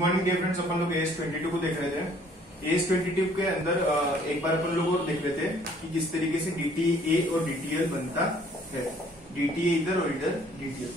Morning dear friends, अपन लोग AS22 को देख रहे थे। AS22 के अंदर एक बार अपन लोग और देख रहे थे कि किस तरीके से DTA और DTL बनता है। DTA इधर और इधर DTL।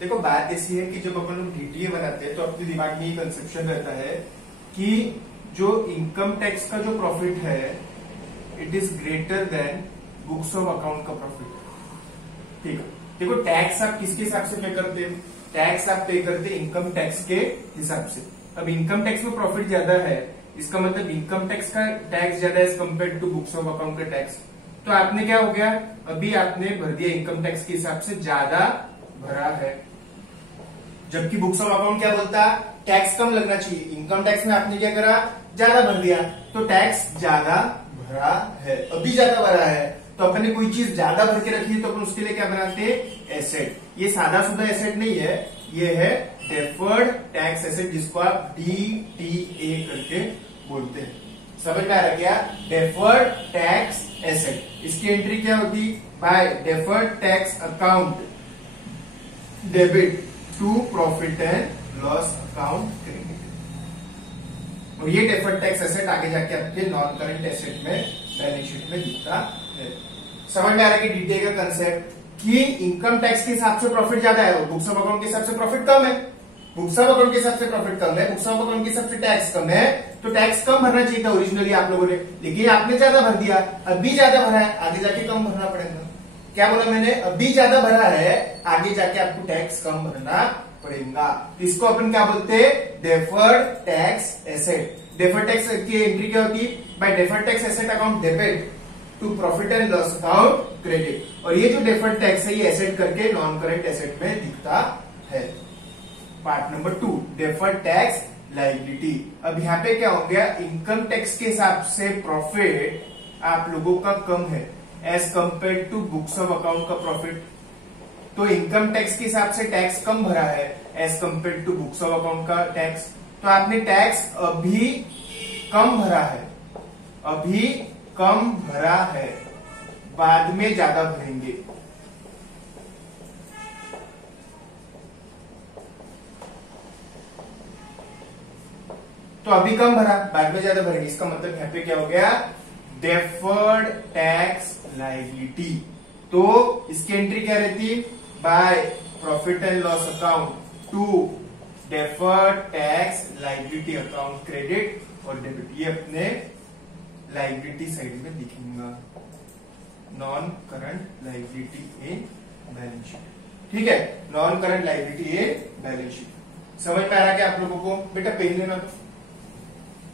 देखो बात ऐसी है कि जब अपन लोग DTA बनाते हैं तो अपने दिमाग में ये कंसेप्शन रहता है कि जो इनकम टैक्स का जो प्रॉफिट है it is greater than books of account का प्रॉफिट। ठीक है, देखो टैक्स आप किसके हिसाब से पे करते हैं? टैक्स आप पे करते हैं इनकम टैक्स के हिसाब से। अब इनकम टैक्स में प्रॉफिट ज्यादा है, इसका मतलब इनकम टैक्स का टैक्स ज्यादा as compare to books of account का टैक्स। तो आपने क्या हो गया, अभी आपने भर दिया इनकम टैक्स के हिसाब से ज्यादा भरा है, जबकि बुक्स ऑफ अकाउंट क्या बोलता टैक्स कम लगना चाहिए। इनकम टैक्स में आपने क्या करा, ज्यादा भर दिया, तो टैक्स ज्यादा भरा है, अभी ज्यादा भरा है। तो अपन ने कोई चीज ज्यादा भर के रखी है तो अपन उसके लिए क्या बनाते हैं, एसेट। ये सादा सुधा एसेट नहीं है, ये है डेफर्ड टैक्स एसेट, जिसको आप DTA करके बोलते हैं। समझ में आ रहा क्या? Deferred tax asset. इसकी एंट्री क्या होती, by deferred tax account debit to profit and loss account credit. और ये डेफर्ड टैक्स एसेट आगे जाके आपके नॉन करंट एसेट में बैलेंस शीट में दिखता है। समझ में आ रहा है कि DTA का कंसेप्ट कि इनकम टैक्स के हिसाब से प्रॉफिट ज्यादा है और बुक्स ऑफ अकाउंट के हिसाब से प्रॉफिट कम है। बुक्स ऑफ अकाउंट के हिसाब से प्रॉफिट कम है, बुक्स ऑफ अकाउंट के हिसाब से टैक्स कम है, तो टैक्स कम भरना चाहिए था ओरिजिनली आप लोगों ने, लेकिन आपने ज्यादा भर दिया, अभी ज्यादा भरा है, आगे जाके कम भरना पड़ेगा। क्या बोला मैंने, अभी ज्यादा भरा है, आगे जाके आपको टैक्स कम भरना पड़ेगा। इसको अपन क्या बोलते हैं, deferred tax asset. Deferred tax की एंट्री क्या होती है, by deferred tax asset account debit to profit and loss account credit. और ये जो डेफर्ड टैक्स है ये एसेट करके नॉन करंट एसेट में दिखता है। Part number 2, deferred tax liability. अब यहाँ पे क्या हो गया, इनकम टैक्स के हिसाब से प्रॉफिट आप लोगों का कम है as compare to books of account का प्रॉफिट। तो इनकम टैक्स के हिसाब से टैक्स कम भरा है as compare to books of account का टैक्स। तो आपने टैक्स अभी कम भरा है, अभी कम भरा है, बाद में ज्यादा भरेंगे। तो अभी कम भरा, बाद में ज्यादा भरेंगे, इसका मतलब यहाँ पे क्या हो गया, डेफर्ड टैक्स लायबिलिटी। तो इसकी एंट्री क्या रहती, by profit and loss account to deferred tax liability account credit और डेबिट। ये अपने लायबिलिटी साइड में दिखेगा, non current liability in balance sheet. ठीक है, non current liability in balance sheet. समझ में आ रहा है क्या आप लोगों को? बेटा पेन लेना।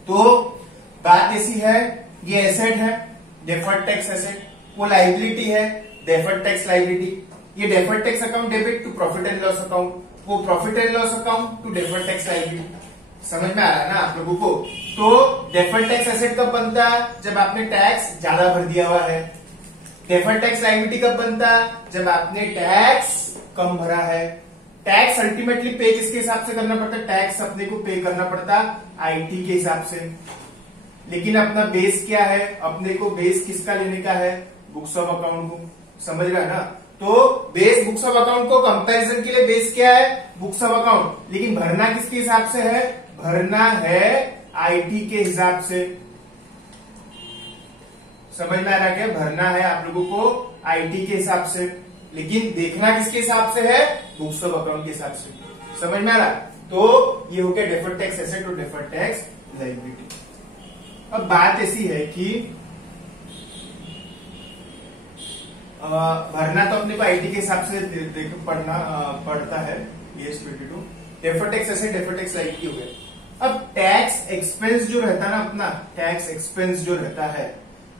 तो बात ऐसी है, ये एसेट है डेफर्ड टैक्स एसेट, वो लायबिलिटी है डेफर्ड टैक्स लायबिलिटी। ये deferred tax account debit to profit and loss account, वो profit and loss account to deferred tax liability. समझ में आ रहा है ना आप लोगों को? तो डेफर्ड टैक्स एसेट कब बनता है, जब आपने टैक्स ज्यादा भर दिया हुआ है। डेफर्ड टैक्स लायबिलिटी कब बनता है, जब आपने टैक्स कम भरा है। टैक्स अल्टीमेटली पे किसके हिसाब से करना पड़ता है, टैक्स अपने को पे करना पड़ता IT के हिसाब से। लेकिन अपना बेस क्या है, अपने को बेस किसका लेने का है, बुक्स ऑफ अकाउंट को। समझ रहा है ना? तो बेस बुक्स ऑफ अकाउंट को कंपैरिजन के लिए बेस क्या है, बुक्स ऑफ अकाउंट, लेकिन भरना किसके हिसाब से है, भरना है IT के हिसाब से। समझ में आ रहा है क्या? भरना है आप लोगों को IT के हिसाब से, लेकिन देखना किसके हिसाब से है, बुक्स ऑफ अकाउंट के हिसाब से। समझ में आ रहा? तो ये हो गया डेफर्ड टैक्स एसेट और डेफर्ड टैक्स लायबिलिटी। अब बात ऐसी है कि भरना तो अपने को IT के हिसाब से पड़ता है। AS22 deferred tax asset deferred tax liability हो गया। अब टैक्स एक्सपेंस जो रहता है ना, अपना टैक्स एक्सपेंस जो रहता है,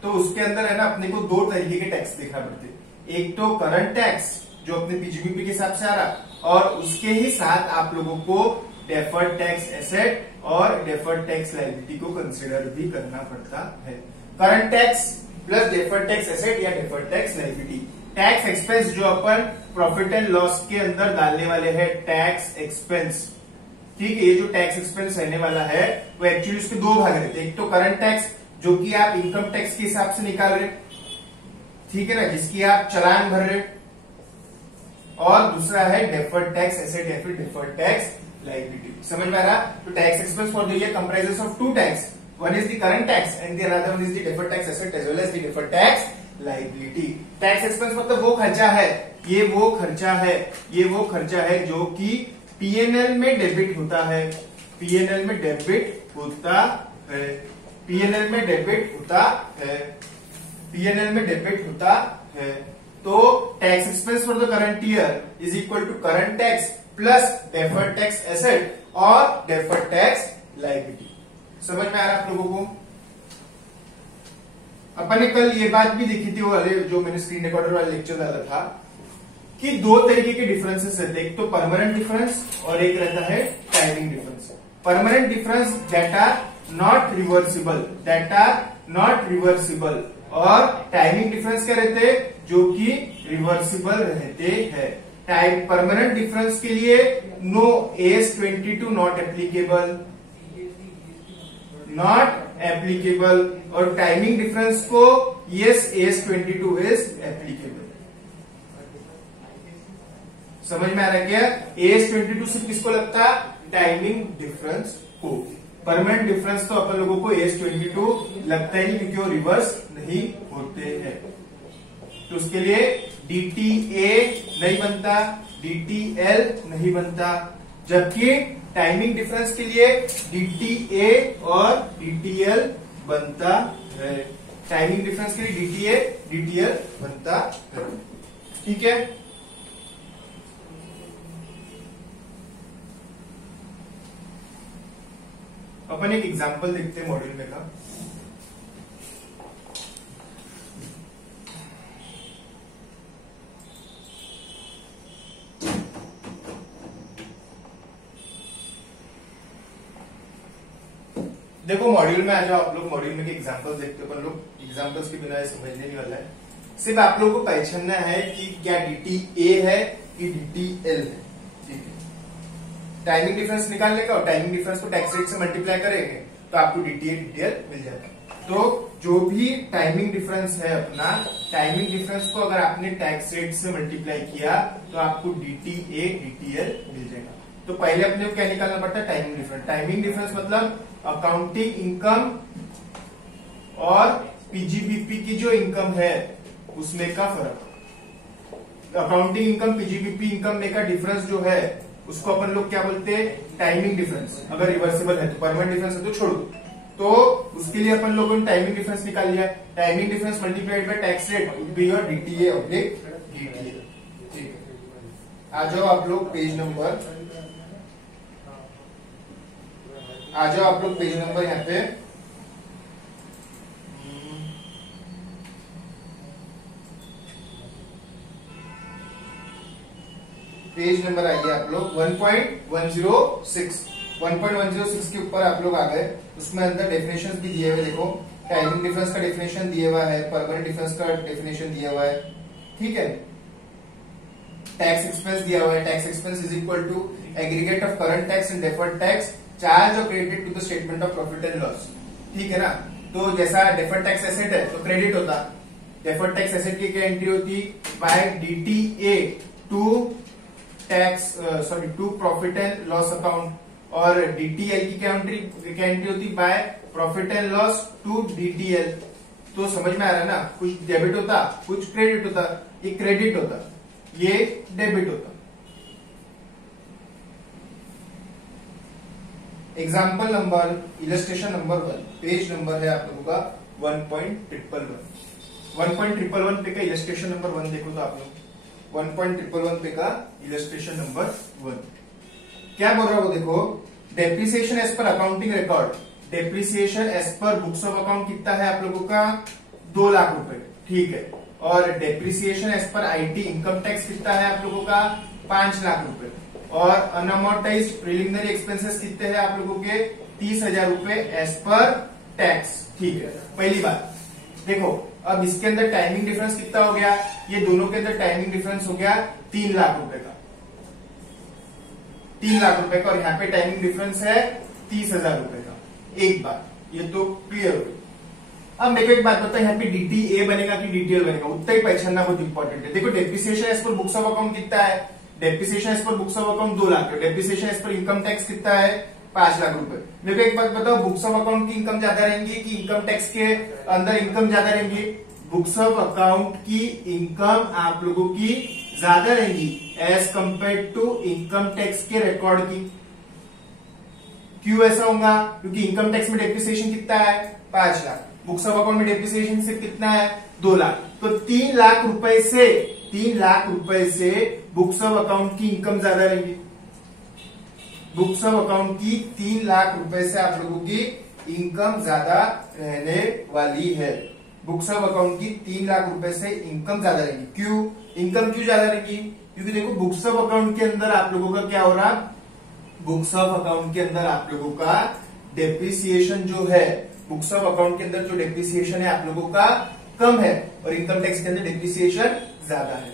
तो उसके अंदर है ना अपने को दो तरीके के टैक्स देखना पड़ते हैं। एक तो करंट टैक्स जो अपने PGBP के हिसाब से आ रहा, और उसके ही साथ आप लोगों को डेफर्ड टैक्स एसेट और डेफर्ड टैक्स लायबिलिटी को कंसिडर भी करना पड़ता है। Current tax plus deferred tax asset या deferred tax liability. Tax expense जो अपन प्रॉफिट एंड लॉस के अंदर डालने वाले हैं, टैक्स एक्सपेंस। ठीक है, ये जो टैक्स एक्सपेंस रहने वाला है वो एक्चुअली उसके दो भाग रहते हैं। एक तो करंट टैक्स जो कि आप इनकम टैक्स के हिसाब से निकाल रहे, ठीक है ना, जिसकी आप चालान भर रहे, और दूसरा है डेफर्ड टैक्स एसेट या फिर डेफर्ड टैक्स लायबिलिटी। समझ में आ रहा? तो tax expense for the year comprises of two tax, one is the current tax and the another one is the deferred tax asset as well as the deferred tax liability. Tax expense मतलब वो खर्चा है, ये वो खर्चा है जो कि पीएनएल में डेबिट होता है, पीएनएल में डेबिट होता है, पीएनएल में डेबिट होता है, पीएनएल में डेबिट होता है। तो tax expense for the current year is equal to current tax plus deferred tax asset और डेफर्ड टैक्स लायबिलिटी। समझ में आ रहा है आप लोगों को? अपन ने कल ये बात भी देखी थी, वो वाले जो मैंने स्क्रीन रिकॉर्डर वाला लेक्चर डाला था, कि दो तरीके के डिफरेंसेस रहते हैं, एक तो परमानेंट डिफरेंस और एक रहता है timing difference. Permanent difference that are not reversible, और टाइमिंग डिफरेंस क्या रहते हैं, जो कि रिवर्सिबल रहते हैं। टाइम परमानेंट डिफरेंस के लिए नो AS22 नॉट एप्लीकेबल, और टाइमिंग डिफरेंस को यस AS22 इज एप्लीकेबल। समझ में आ रहा है क्या? AS22 सिर्फ किसको लगता है? टाइमिंग डिफरेंस को। परमानेंट डिफरेंस तो अपन लोगों को AS22 लगता ही नहीं, क्योंकि वो रिवर्स नहीं होते हैं। तो उसके लिए DTA नहीं बनता, DTL नहीं बनता, जबकि टाइमिंग डिफरेंस के लिए DTA और DTL बनता है। टाइमिंग डिफरेंस के लिए DTA, DTL बनता है। ठीक है? अपन एक एग्जांपल देखते हैं मॉड्यूल में का। देखो मॉड्यूल में आ जाओ आप लोग, मॉड्यूल में के एग्जांपल्स देखते हो। अपन लोग एग्जांपल्स के बिना समझने नहीं वाला है, सिर्फ आप लोगों को पहचानना है कि क्या DTA है कि DTL है। ठीक है? टाइमिंग डिफरेंस निकालने का, और टाइमिंग डिफरेंस को टैक्स रेट से मल्टीप्लाई करेंगे तो आपको DTA DTL मिल जाएगा। तो जो भी टाइमिंग डिफरेंस है अपना, टाइमिंग डिफरेंस को अगर आपने टैक्स रेट से मल्टीप्लाई किया तो आपको DTA DTL मिल जाएगा। तो पहले अपने को क्या निकालना पड़ता है? Timing difference. टाइमिंग डिफरेंस मतलब अकाउंटिंग इनकम और पीजीबीपी की जो इनकम है उसमें का फर्क। अकाउंटिंग इनकम पीजीबीपी इनकम में का डिफरेंस जो है उसको अपन लोग क्या बोलते हैं? Timing difference. अगर रिवर्सिबल है तो, परमानेंट डिफरेंस है तो छोड़ो। तो उसके लिए अपन लोगों ने टाइमिंग डिफरेंस निकाल लिया। Timing difference multiplied by tax rate would be your DTA oblique DTL। ठीक है? आ जाओ आप लोग पेज नंबर, आ जाओ आप लोग पेज नंबर यहाँ पे पेज नंबर आइए आप लोग 1.106 के ऊपर आप लोग आ गए। उसमें अंदर डेफिनेशंस भी दिए हुए, देखो टाइमिंग डिफरेंस का डेफिनेशन दिया हुआ है, परमानेंट डिफरेंस का डेफिनेशन दिया हुआ है। ठीक है? टैक्स एक्सपेंस दिया हुआ है, tax expense is equal to aggregate of current tax and deferred tax charge और credit to the statement of profit and loss. ठीक है ना? तो जैसा डेफर्ड टैक्स एसेट है तो क्रेडिट होता, डेफर्ड टैक्स एसेट की क्या एंट्री होती? By DTA to tax to profit and loss account, और DTL की क्या एंट्री होती? By profit and loss to DTL। तो समझ में आ रहा है ना? कुछ डेबिट होता, कुछ क्रेडिट होता। ये क्रेडिट होता, ये डेबिट होता। Example number, illustration number 1, page number है आप लोगों का 1.111 पे का इलस्ट्रेशन नंबर 1 देखो तो आप लोग 1.111 पे का इलस्ट्रेशन नंबर 1 क्या बोल रहा है वो देखो। Depreciation as per accounting record, depreciation as per books of account कितना है आप लोगों का? 2 लाख रुपए। ठीक है? और depreciation as per IT income tax कितना है आप लोगों का? 5 लाख रुपए। और अनअमोर्टाइज्ड प्रिलिमिनरी एक्सपेंसेस कितने हैं आप लोगों के? 30,000 रुपए एज पर टैक्स। ठीक है? पहली बात देखो, अब इसके अंदर टाइमिंग डिफरेंस कितना हो गया? ये दोनों के अंदर टाइमिंग डिफरेंस हो गया 3 लाख रुपए का, 3 लाख रुपए का, और यहाँ पे टाइमिंग डिफरेंस है 30,000 रुपए का। एक बात ये तो क्लियर हो गई। अब मेरे को एक बात बता, यहाँ पे DTA बनेगा कि DTL बनेगा? उतना ही पहचानना बहुत इंपॉर्टेंट है। देखो depreciation as per books of account कितना है? Depreciation as per books of account 2 lakh, depreciation as per income tax कितना है 5 लाख रुपए। मेरे को एक बात बताओ, बुक्स ऑफ अकाउंट की इनकम ज्यादा रहेंगी कि इनकम टैक्स के अंदर इनकम ज्यादा रहेंगी? बुक्स ऑफ अकाउंट की इनकम आप लोगों की ज्यादा रहेंगी as compare to income tax के रिकॉर्ड की। क्यों ऐसा होगा? क्योंकि इनकम टैक्स में डेप्रिसिएशन कितना है 5 लाख, बुक्स ऑफ अकाउंट में डेप्रिसिएशन सिर्फ कितना है 2 लाख। तो 3 लाख रुपए से बुक्स ऑफ अकाउंट की इनकम ज्यादा रहेगी। बुक्स ऑफ अकाउंट की 3 लाख रुपए से आप लोगों की इनकम ज्यादा रहने वाली है। बुक्स ऑफ अकाउंट की 3 लाख रुपए से इनकम ज्यादा रहेगी। क्यों इनकम क्यों ज्यादा रहेगी? क्योंकि देखो बुक्स ऑफ अकाउंट के अंदर आप लोगों का क्या हो रहा, बुक्स ऑफ अकाउंट के अंदर आप लोगों का डेप्रिसिएशन जो है, बुक्स ऑफ अकाउंट के अंदर जो डेप्रिसिएशन है आप लोगों का कम है और इनकम टैक्स के अंदर डेप्रिसिएशन ज्यादा है।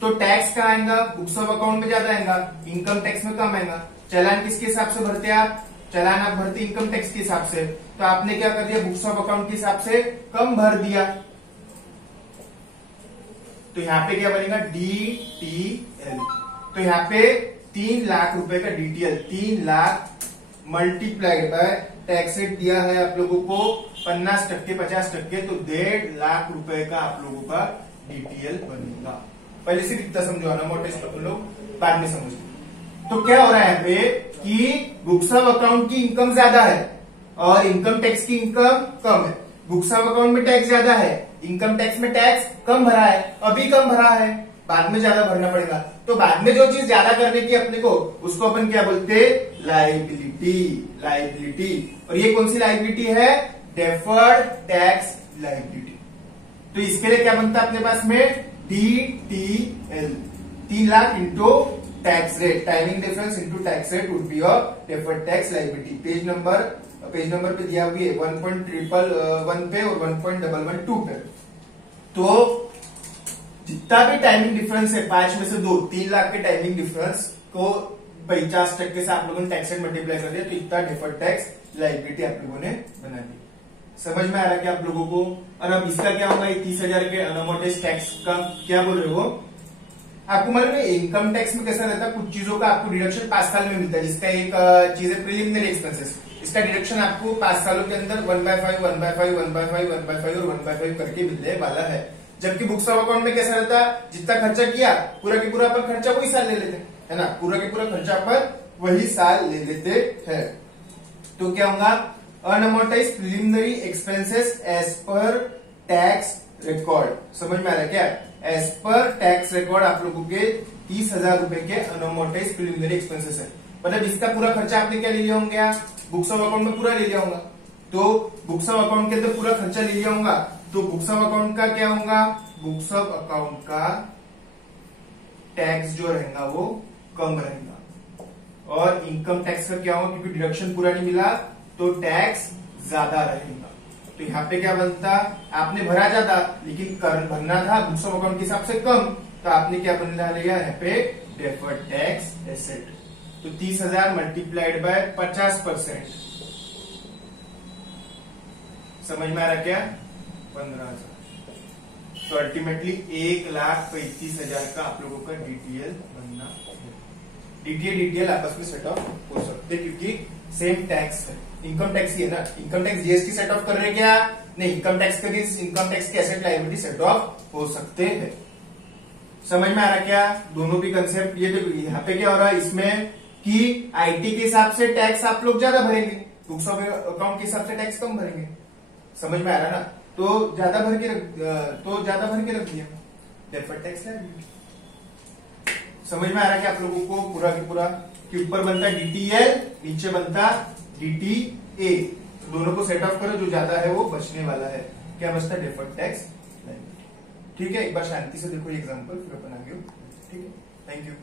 तो टैक्स कहाँ आएगा? बुक्स ऑफ अकाउंट में ज्यादा आएगा, इनकम टैक्स में कम आएगा। चालान किसके हिसाब से भरते हैं आप? चालान आप भरते इनकम टैक्स के हिसाब से, तो आपने क्या कर दिया, बुक्स ऑफ अकाउंट के हिसाब से कम भर दिया। तो यहाँ पे क्या बनेगा DTL। तो यहाँ पे 3 लाख रुपए का DTL, 3 lakh multiplied by tax rate दिया है आप लोगों को 50%, 50%, तो 1.5 लाख रुपए का आप लोगों का DTL बनेगा। पहले से कितना समझो, अनअमोर्टाइज्ड तुम लोग बाद में समझो। तो क्या हो रहा है यहाँ पे कि बुक्स ऑफ अकाउंट की इनकम ज्यादा है और इनकम टैक्स की इनकम कम है। बुक्स ऑफ अकाउंट में टैक्स ज्यादा है, इनकम टैक्स में टैक्स कम भरा है, अभी कम भरा है, बाद में ज्यादा भरना पड़ेगा। तो बाद में जो चीज ज्यादा करने की अपने को, उसको अपन क्या बोलते, लाइबिलिटी। और ये कौन सी लाइबिलिटी है? Deferred tax liability. तो इसके लिए क्या बनता है अपने पास में DTL, 3 lakh into tax rate, timing difference into tax rate would be your deferred tax liability. Page number पे दिया हुआ है 1.111 पे और 1.112 पे। तो जितना भी टाइमिंग डिफरेंस है 5 में से 2, 3 लाख के टाइमिंग डिफरेंस को 50% से आप लोगों ने टैक्स रेट मल्टीप्लाई कर दिया, तो इतना डेफर्ड टैक्स लाइबिलिटी आप लोगों ने बना दी। समझ में आ रहा है क्या आप लोगों को? और अब इसका क्या होगा, 30,000 के अनअमोर्टाइज्ड टैक्स का क्या बोल रहे हो? आपको मालूम है इनकम टैक्स में कैसा रहता है, कुछ चीजों का आपको डिडक्शन 5 साल में मिलता है। जिसका एक चीज है प्रिलिमिनरी एक्सपेंसेस, इसका डिडक्शन आपको 5 सालों के अंदर 1/5, 1/5, 1/5, 1/5 और 1/5 करके मिलने वाला है। जबकि बुक्स ऑफ अकाउंट में कैसा रहता है, जितना खर्चा किया पूरा के पूरा अपन खर्चा वही साल ले लेते है ना, पूरा के पूरा खर्चा अपन वही साल ले लेते हैं। तो क्या होगा, unamortised preliminary expenses as per tax record. समझ में आ रहा है क्या? एज पर टैक्स रिकॉर्ड आप लोगों के 30,000 रुपए के अनअमोर्टाइज्ड प्रिलिमिनरी एक्सपेंसेस है। मतलब इसका पूरा खर्चा आपने क्या ले लिया होगा, बुक्स ऑफ अकाउंट में पूरा ले लिया होगा। तो बुक्स ऑफ अकाउंट के अंदर पूरा खर्चा ले लिया होगा, तो बुक्स ऑफ अकाउंट का क्या होगा, बुक्स ऑफ अकाउंट का टैक्स जो रहेगा वो कम रहेगा। और इनकम टैक्स का क्या होगा, क्योंकि डिडक्शन पूरा नहीं मिला तो टैक्स ज्यादा रहेगा। तो यहाँ पे क्या बनता, आपने भरा ज्यादा लेकिन भरना था बुक्स ऑफ अकाउंट के हिसाब से कम, तो आपने क्या बना लिया यहाँ पे डेफर्ड टैक्स एसेट। तो 30,000 मल्टीप्लाइड बाय 50%, समझ में आ रहा क्या, 15,000। तो अल्टीमेटली 1,35,000 का आप लोगों का DTL बनना है। DTL आपस में सेट ऑफ हो सकते क्योंकि सेम टैक्स है, इनकम टैक्स ही है ना। Income tax GST set of कर रहे क्या, नहीं, इनकम टैक्स के इनकम टैक्स के एसेट लायबिलिटी सेट ऑफ हो सकते हैं। समझ में आ रहा क्या, दोनों भी कंसेप्ट। ये जो यहाँ पे क्या हो रहा है इसमें कि IT के हिसाब से टैक्स आप लोग ज्यादा भरेंगे, बुक्स ऑफ अकाउंट के हिसाब से टैक्स कम भरेंगे। समझ में आ रहा है ना, तो ज्यादा भर के रख दिया डेफर्ड टैक्स लायबिलिटी। समझ में आ रहा है कि आप लोगों को पूरा के पूरा, कि ऊपर बनता DTL, नीचे बनता DTA, दोनों को सेट ऑफ करो, जो ज्यादा है वो बचने वाला है। क्या बचता है, डेफर्ड टैक्स लायबिलिटी। ठीक है, एक बार शांति से देखो एग्जांपल, फिर अपन आगे। ठीक है, थैंक यू।